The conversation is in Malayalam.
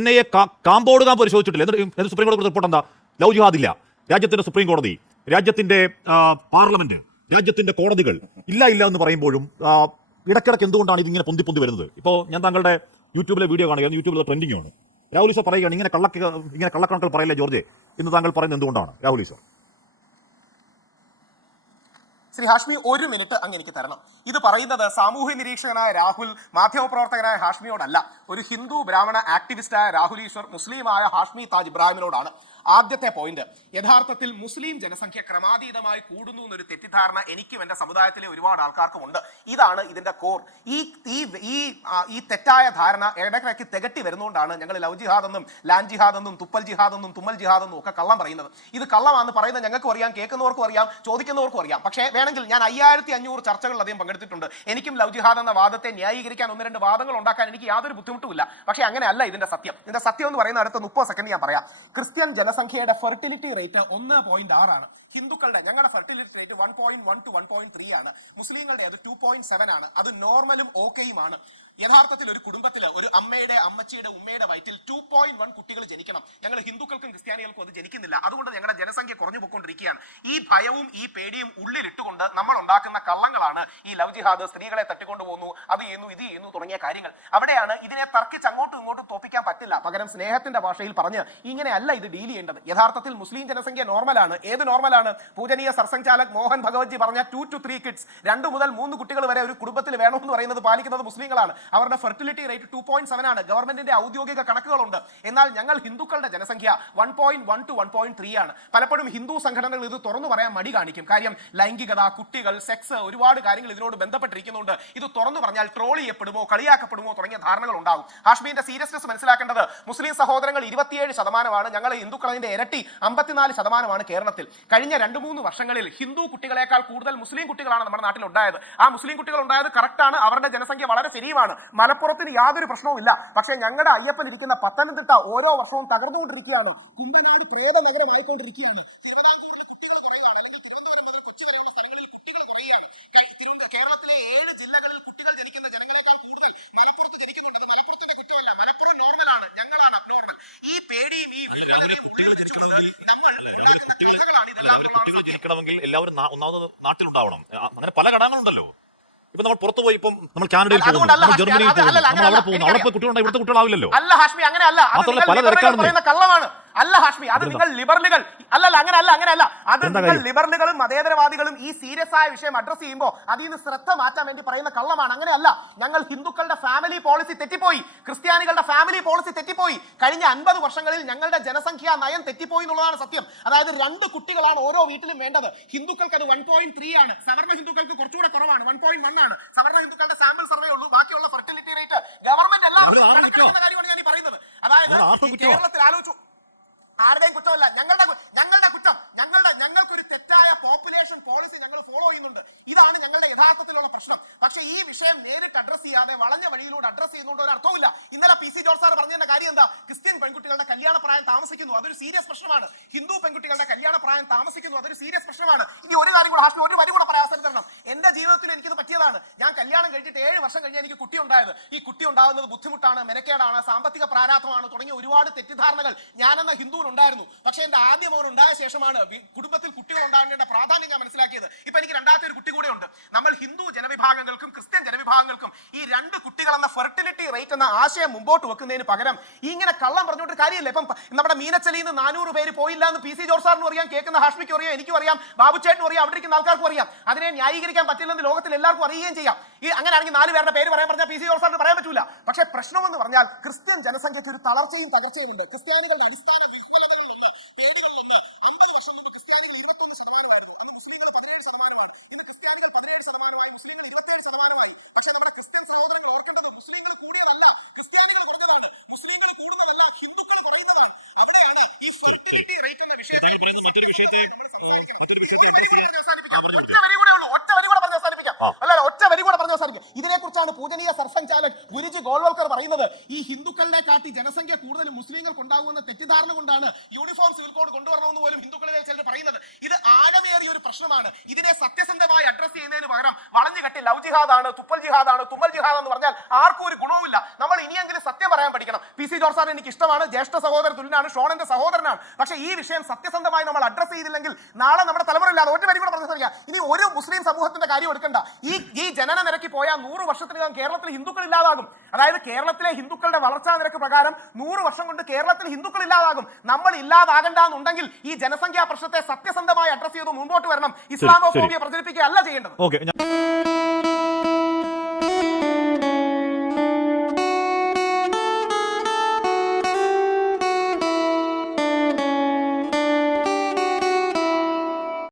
NIA കാമ്പോട് കാമ്പ് പരിശോധിച്ചിട്ടില്ല. എന്നിട്ട് സുപ്രീം കോടതി റിപ്പോർട്ട് എന്താ? ലവ് ജിഹാദ് ഇല്ല. രാജ്യത്തിന്റെ സുപ്രീം കോടതി, രാജ്യത്തിന്റെ പാർലമെന്റ്, രാജ്യത്തിന്റെ കോടതികൾ ഇല്ല എന്ന് പറയുമ്പോഴും ഇടയ്ക്കിടയ്ക്ക് എന്തുകൊണ്ടാണ് ഇതിങ്ങനെ പൊന്തി വരുന്നത്? ഇപ്പോൾ ഞാൻ താങ്കളുടെ യൂട്യൂബിലെ വീഡിയോ കാണുകയാണ്. യൂട്യൂബിലെ ട്രെൻഡിംഗ് ആണ്. രാഹുൽ ഈശ്വർ പറയുകയാണ് ഇങ്ങനെ കള്ളക്കണക്കുകൾ പറയില്ല ജോർജ് എന്ന് താങ്കൾ പറയുന്നത് എന്തുകൊണ്ടാണ് രാഹുൽ ഈശ്വർ? ശ്രീ ഹാഷ്മി, ഒരു മിനിറ്റ് അങ്ങ് എനിക്ക് തരണം. ഇത് പറയുന്നത് സാമൂഹ്യ നിരീക്ഷകനായ രാഹുൽ മാധ്യമപ്രവർത്തകനായ ഹാഷ്മിയോടല്ല, ഒരു ഹിന്ദു ബ്രാഹ്മണ ആക്ടിവിസ്റ്റായ രാഹുൽ ഈശ്വർ മുസ്ലിമായ ഹാഷ്മി താജ് ഇബ്രാഹിമിനോടാണ്. ആദ്യത്തെ പോയിന്റ്, യഥാർത്ഥത്തിൽ മുസ്ലിം ജനസംഖ്യ ക്രമാതീതമായി കൂടുന്നു എന്നൊരു തെറ്റിദ്ധാരണ എനിക്കും എന്റെ സമുദായത്തിലെ ഒരുപാട് ആൾക്കാർക്കും ഉണ്ട്. ഇതാണ് ഇതിന്റെ കോർ. ഈ തെറ്റായ ധാരണ ഇടയ്ക്കിടയ്ക്ക് തികട്ടി വരുന്നതുകൊണ്ടാണ് ഞങ്ങൾ ലവ് ജിഹാദെന്നും ലാൻഡ് ജിഹാദെന്നും തുപ്പൽ ജിഹാദെന്നും തുമ്മൽ ജിഹാദെന്നും ഒക്കെ കള്ളം പറയുന്നത്. ഇത് കള്ളമാണെന്ന് പറയുന്നത് ഞങ്ങൾക്കും അറിയാം, കേൾക്കുന്നവർക്കും അറിയാം, ചോദിക്കുന്നവർക്കും അറിയാം. പക്ഷേ വേണമെങ്കിൽ ഞാൻ 5500 ചർച്ചകളിലധികം പങ്കെടുത്തിട്ടുണ്ട്. എനിക്കും ലവ് ജിഹാദ് എന്ന വാദത്തെ ന്യായീകരിക്കാൻ 1-2 വാദങ്ങൾ ഉണ്ടാക്കാൻ എനിക്ക് യാതൊരു ബുദ്ധിമുട്ടുമില്ല. പക്ഷേ അങ്ങനെയല്ല ഇതിന്റെ സത്യം. ഇതിന്റെ സത്യം എന്ന് പറയുന്ന അടുത്ത 30 സെക്കൻഡ് ഞാൻ പറയാം. ക്രിസ്ത്യൻ ജനസംഖ്യയുടെ ഫെർട്ടിലിറ്റി റേറ്റ് 1.6 ആണ്. ഹിന്ദുക്കളുടെ ഞങ്ങളുടെ ഫെർട്ടിലിറ്റി റേറ്റ് 1.1 to 1.3 ആണ്. മുസ്ലിങ്ങളുടെ അത് 2.7 ആണ്. അത് നോർമലും ഓക്കെയുമാണ്. യഥാർത്ഥത്തിൽ ഒരു കുടുംബത്തിൽ ഒരു അമ്മയുടെ, അമ്മച്ചിയുടെ, ഉമ്മയുടെ വയറ്റിൽ 2.1 കുട്ടികൾ ജനിക്കണം. ഞങ്ങൾ ഹിന്ദുക്കൾക്കും ക്രിസ്ത്യാനികൾക്കും അത് ജനിക്കുന്നില്ല. അതുകൊണ്ട് ഞങ്ങളുടെ ജനസംഖ്യ കുറഞ്ഞു പോയിക്കൊണ്ടിരിക്കുകയാണ്. ഈ ഭയവും ഈ പേടിയും ഉള്ളിലിട്ടുകൊണ്ട് നമ്മൾ ഉണ്ടാക്കുന്ന കള്ളങ്ങളാണ് ഈ ലവ് ജിഹാദ്, സ്ത്രീകളെ തട്ടിക്കൊണ്ടു പോകുന്നു, അത് ചെയ്യുന്നു, ഇത് ചെയ്യുന്നു തുടങ്ങിയ കാര്യങ്ങൾ. അവിടെയാണ് ഇതിനെ തർക്കിച്ച് അങ്ങോട്ടും ഇങ്ങോട്ടും തോപ്പിക്കാൻ പറ്റില്ല. പകരം സ്നേഹത്തിന്റെ ഭാഷയിൽ പറഞ്ഞ് ഇങ്ങനെയല്ല ഇത് ഡീൽ ചെയ്യേണ്ടത്. യഥാർത്ഥത്തിൽ മുസ്ലിം ജനസംഖ്യ നോർമലാണ്. ഏത് നോർമലാണ്? പൂജനീയ സർസംഘചാലക് മോഹൻ ഭഗവത്ജി പറഞ്ഞ 2 to 3 കിഡ്സ്, 2 മുതൽ 3 കുട്ടികൾ വരെ ഒരു കുടുംബത്തിൽ വേണമെന്ന് പറയുന്നത് പാലിക്കുന്നത് മുസ്ലിങ്ങളാണ്. അവരുടെ ഫെർട്ടിലിറ്റി റേറ്റ് 2.7 ആണ്. ഗവൺമെന്റിന്റെ ഔദ്യോഗിക കണക്കുകളുണ്ട്. എന്നാൽ ഞങ്ങൾ ഹിന്ദുക്കളുടെ ജനസംഖ്യ 1.1 to 1.3 ആണ്. പലപ്പോഴും ഹിന്ദു സംഘടനകൾ ഇത് തുറന്നു പറയാൻ മടി കാണിക്കും. കാര്യം ലൈംഗികത, കുട്ടികൾ, സെക്സ്, ഒരുപാട് കാര്യങ്ങൾ ഇതിനോട് ബന്ധപ്പെട്ടിരിക്കുന്നുണ്ട്. ഇത് തുറന്നു പറഞ്ഞാൽ ട്രോൾ ചെയ്യപ്പെടുമോ, കളിയാക്കപ്പെടുമോ തുടങ്ങിയ ധാരണകൾ ഉണ്ടാകും. ഹാഷ്മിന്റെ സീരിയസ്നെസ് മനസ്സിലാക്കേണ്ടത്, മുസ്ലിം സഹോദരങ്ങൾ 27%, ഞങ്ങൾ ഹിന്ദുക്കളതിന്റെ ഇരട്ടി 54% കേരളത്തിൽ. കഴിഞ്ഞ 2-3 വർഷങ്ങളിൽ ഹിന്ദു കുട്ടികളെക്കാൾ കൂടുതൽ മുസ്ലിം കുട്ടികളാണ് നമ്മുടെ നാട്ടിൽ ഉണ്ടായത്. ആ മുസ്ലിം കുട്ടികൾ ഉണ്ടായത് കറക്റ്റാണ്. അവരുടെ ജനസംഖ്യ വളരെ ശരിയുമാണ്. മലപ്പുറത്തിന് യാതൊരു പ്രശ്നവുമില്ല. പക്ഷേ ഞങ്ങളുടെ അയ്യപ്പൻ ഇരിക്കുന്ന പത്തനംതിട്ട ഓരോ വർഷവും തകർന്നുകൊണ്ടിരിക്കുകയാണ്. കുമ്പനാട് പ്രേത നഗരമായിക്കൊണ്ടിരിക്കുകയാണ്. എല്ലാവരും ഒന്നാമത് നാട്ടിലുണ്ടാവണം. അങ്ങനെ പല ഘടകങ്ങളുണ്ടല്ലോ. ഇപ്പൊ നമ്മൾ പുറത്തു പോയി, ഇപ്പം നമ്മൾ കാനഡയിൽ പോകുന്നു, നമ്മൾ ജർമ്മനിയിൽ പോകുന്നു, നമ്മൾ അവിടെ പോകുന്നു. അവിടെ പോയി കുട്ടികളുണ്ട്, ഇവിടുത്തെ കുട്ടികളാവില്ലല്ലോ. അല്ല ഹാഷ്മി, അങ്ങനെയല്ല. പല തിരക്കാണ്. കള്ളമാണ്. അല്ല ഹാഷ്മി, അത് നിങ്ങൾ ലിബറലുകൾ അങ്ങനെയല്ല. അത് നിങ്ങൾ ലിബറലുകളും മതേതരവാദികളും ഈ സീരിയസ് ആയ വിഷയം അഡ്രസ് ചെയ്യുമ്പോൾ അതിൽ നിന്ന് ശ്രദ്ധ മാറ്റാൻ വേണ്ടി പറയുന്ന കള്ളമാണ്. അങ്ങനെയല്ല. ഞങ്ങൾ ഹിന്ദുക്കളുടെ ഫാമിലി പോളിസി തെറ്റിപ്പോയി, ക്രിസ്ത്യാനികളുടെ ഫാമിലി പോളിസി തെറ്റിപ്പോയി. കഴിഞ്ഞ 50 വർഷങ്ങളിൽ ഞങ്ങളുടെ ജനസംഖ്യാ നയം തെറ്റിപ്പോയി എന്നുള്ളതാണ് സത്യം. അതായത് 2 കുട്ടികളാണ് ഓരോ വീട്ടിലും വേണ്ടത്. ഹിന്ദുക്കൾക്ക് അത് 1.3 ആണ്. സവർണ ഹിന്ദുക്കൾക്ക് കുറച്ചുകൂടെ കുറവാണ്, 1.1 ആണ്. സവർണ ഹിന്ദുക്കളുടെ സാമ്പിൾ സർവേ ഉള്ളൂ. ബാക്കിയുള്ള ഫെർട്ടിലിറ്റി റേറ്റ് ഗവൺമെന്റ് കാര്യമാണ് ഞാൻ ഈ പറയുന്നത്. അതായത് കേരളത്തിൽ ആലോചിച്ചു, ആരുടെയും കുറ്റമല്ല, ഞങ്ങളുടെ കുറ്റം. ഞങ്ങൾക്കൊരു തെറ്റായ പോപ്പുലേഷൻ പോളിസി ഞങ്ങൾ ഫോളോ ചെയ്യുന്നുണ്ട്. ഇതാണ് ഞങ്ങളുടെ യഥാർത്ഥത്തിലുള്ള പ്രശ്നം. പക്ഷേ ഈ വിഷയം നേരിട്ട് അഡ്രസ് ചെയ്യാതെ വളഞ്ഞ വഴിയിലൂടെ അഡ്രസ് ചെയ്യുന്നതുകൊണ്ട് ഒരു അർത്ഥവുമില്ല. ഇന്നലെ PC ജോർജ് സാർ പറഞ്ഞതിന്റെ കാര്യം എന്താ? ക്രിസ്ത്യൻ പെൺകുട്ടികളുടെ കല്യാണ പ്രായം താമസിക്കുന്നു, അതൊരു സീരിയസ് പ്രശ്നമാണ്. ഹിന്ദു പെൺകുട്ടികളുടെ കല്യാണ പ്രായം താമസിക്കുന്നു, അതൊരു സീരിയസ് പ്രശ്നമാണ്. ഇനി ഒരു കാര്യം കൂടെ ഹാഷ്മി, ഒരു വരി കൂടെ പറയാൻ അവസരം തരണം. എന്റെ ജീവിതത്തിൽ എനിക്കിത് പറ്റിയതാണ്. ഞാൻ കല്യാണം കഴിച്ചിട്ട് 7 വർഷം കഴിഞ്ഞ് എനിക്ക് കുട്ടി ഉണ്ടായത്. ഈ കുട്ടി ഉണ്ടാകുന്നത് ബുദ്ധിമുട്ടാണ്, മെനക്കേടാണ്, സാമ്പത്തിക പ്രാരാബ്ധമാണ് തുടങ്ങിയ ഒരുപാട് തെറ്റിദ്ധാരണകൾ ഞാനെന്ന ഹിന്ദുവിനുണ്ടായിരുന്നു. പക്ഷേ എന്റെ ആദ്യ മോൻ ഉണ്ടായ ശേഷമാണ് കുടുംബത്തിൽ കുട്ടികൾ ഉണ്ടാകേണ്ട പ്രാധാന്യം ഞാൻ മനസ്സിലാക്കിയത്. ഇപ്പൊ എനിക്ക് രണ്ടാമത്തെ ഒരു കുട്ടി കൂടെ ഉണ്ട്. നമ്മൾ ഹിന്ദു ജനവിഭാഗങ്ങൾക്കും ക്രിസ്ത്യൻ ജനവിഭാഗങ്ങൾക്കും ഈ 2 കുട്ടികൾ എന്ന ഫെർട്ടിലിറ്റി റേറ്റ് എന്ന ആശയം മുമ്പോട്ട് വെക്കുന്നതിന് പകരം ഇങ്ങനെ കള്ളം പറഞ്ഞുകൊണ്ട് കാര്യമില്ല. ഇപ്പം നമ്മുടെ മീനച്ചലിയിൽ നിന്ന് 400 പേര് പോയില്ല എന്ന് PC ജോർജ് സാറിനും അറിയാം, കേൾക്കുന്ന ഹാഷ്മിക്കും അറിയാം, എനിക്കും അറിയാം, ബാബുച്ചേട്ടനും അറിയാം, അവിടെ ഇരിക്കുന്ന ആൾക്കാർക്കും അറിയാം. അതിനെ ന്യായീകരിക്കാൻ പറ്റില്ലെന്ന് ലോകത്തിൽ എല്ലാവർക്കും അറിയുകയും ചെയ്യാം. ഈ അങ്ങനെയാണെങ്കിൽ 4 പേരുടെ പേര് പറയാൻ പറഞ്ഞാൽ PC ജോർജ് സാറിന് പറയാൻ പറ്റില്ല. പക്ഷേ പ്രശ്നമെന്ന് പറഞ്ഞാൽ ക്രിസ്ത്യൻ ജനസംഖ്യയ്ക്ക് ഒരു തളർച്ചയും തകർച്ചയും ഉണ്ട്. ക്രിസ്ത്യാനികളുടെ അടിസ്ഥാന വിഹ്വലതകളിലൊന്ന്, പേടികളിലൊന്ന്, 50 വർഷം മുമ്പ് ക്രിസ്ത്യാനികൾ 21%, അന്ന് മുസ്ലിങ്ങൾ 17%. ഇന്ന് ക്രിസ്ത്യാനികൾ 17%, മുസ്ലിങ്ങൾ 27%. പക്ഷേ നമ്മുടെ ക്രിസ്ത്യൻ സഹോദരങ്ങൾ ഓർക്കേണ്ടത് മുസ്ലിങ്ങൾ കൂടിയതല്ല, ക്രിസ്ത്യാനികൾ കുറഞ്ഞതാണ്. മുസ്ലിങ്ങൾ കൂടുന്നതല്ല, ഹിന്ദുക്കൾ കുറയുന്നതാണ്. അവിടെയാണ് ഈ ഫെർട്ടിലിറ്റി റേറ്റ് എന്ന വിഷയത്തെ ഒറ്റ വരി കൂടെ പറഞ്ഞ് അവസാനിപ്പിക്കാം. ഇതിനെക്കുറിച്ചാണ് പൂജനീയ സർസംഘചാലക് ഗുരുജി ഗോൾവൽക്കർ പറയുന്നത്. ഈ ഹിന്ദുക്കളുടെ കാട്ടി ജനസംഖ്യ കൂടുതൽ മുസ്ലിങ്ങൾക്ക് ഉണ്ടാകുമെന്ന തെറ്റിദ്ധാരണ കൊണ്ടാണ് യൂണിഫോം സിവിൽ കോഡ് കൊണ്ടുവരണമെന്ന് പോലും ഹിന്ദുക്കളിൽ ചിലർ പറയുന്നത്. ഇത് ആഴമേറിയ ഒരു പ്രശ്നമാണ്. ഇതിനെ സത്യസന്ധമായി അഡ്രസ് ചെയ്യുന്നതിന് പകരം വളഞ്ഞുകെട്ടി ലവ് ജിഹാദാണ്, തുപ്പൽ ജിഹാദാണ്, തുമ്മൽ ജിഹാദ് എന്ന് പറഞ്ഞാൽ ആർക്കും ഒരു ഗുണവുമില്ല. നമ്മൾ ഇനിയെങ്കിലും സത്യം പറയാൻ പഠിക്കണം. PC ജോർജ് സാറിന് എനിക്ക് ഇഷ്ടമാണ്, ജ്യേഷ്ഠ സഹോദര തുല്യനാണ്, ഷോണന്റെ സഹോദരനാണ്. പക്ഷേ ഈ വിഷയം സത്യസന്ധമായി നമ്മൾ അഡ്രസ് ചെയ്തില്ലെങ്കിൽ നാളെ നമ്മുടെ തലമുറയില്ലാതെ ഒറ്റ വരി കൂടെ പറഞ്ഞു ശ്രമിക്കാം. ഇനി ഒരു മുസ്ലിം സമൂഹത്തിന്റെ കാര്യം എടുക്കണ്ട. ഈ ജനന നിരക്ക് പോയാൽ 100 വർഷത്തിനകം കേരളത്തിൽ ഹിന്ദുക്കൾ ഇല്ലാതാകും. അതായത് കേരളത്തിലെ ഹിന്ദുക്കളുടെ വളർച്ചാ നിരക്ക് പ്രകാരം 100 വർഷം കൊണ്ട് കേരളത്തിൽ ഹിന്ദുക്കൾ ഇല്ലാതാകും. നമ്മൾ ഇല്ലാതാകണ്ടെന്നുണ്ടെങ്കിൽ ഈ ജനസംഖ്യാ പ്രശ്നത്തെ സത്യസന്ധമായി അഡ്രസ് ചെയ്ത് മുമ്പോട്ട് വരണം. ഇസ്ലാമോഫോബിയ പ്രചരിപ്പിക്കുകയല്ല ചെയ്യേണ്ടത്.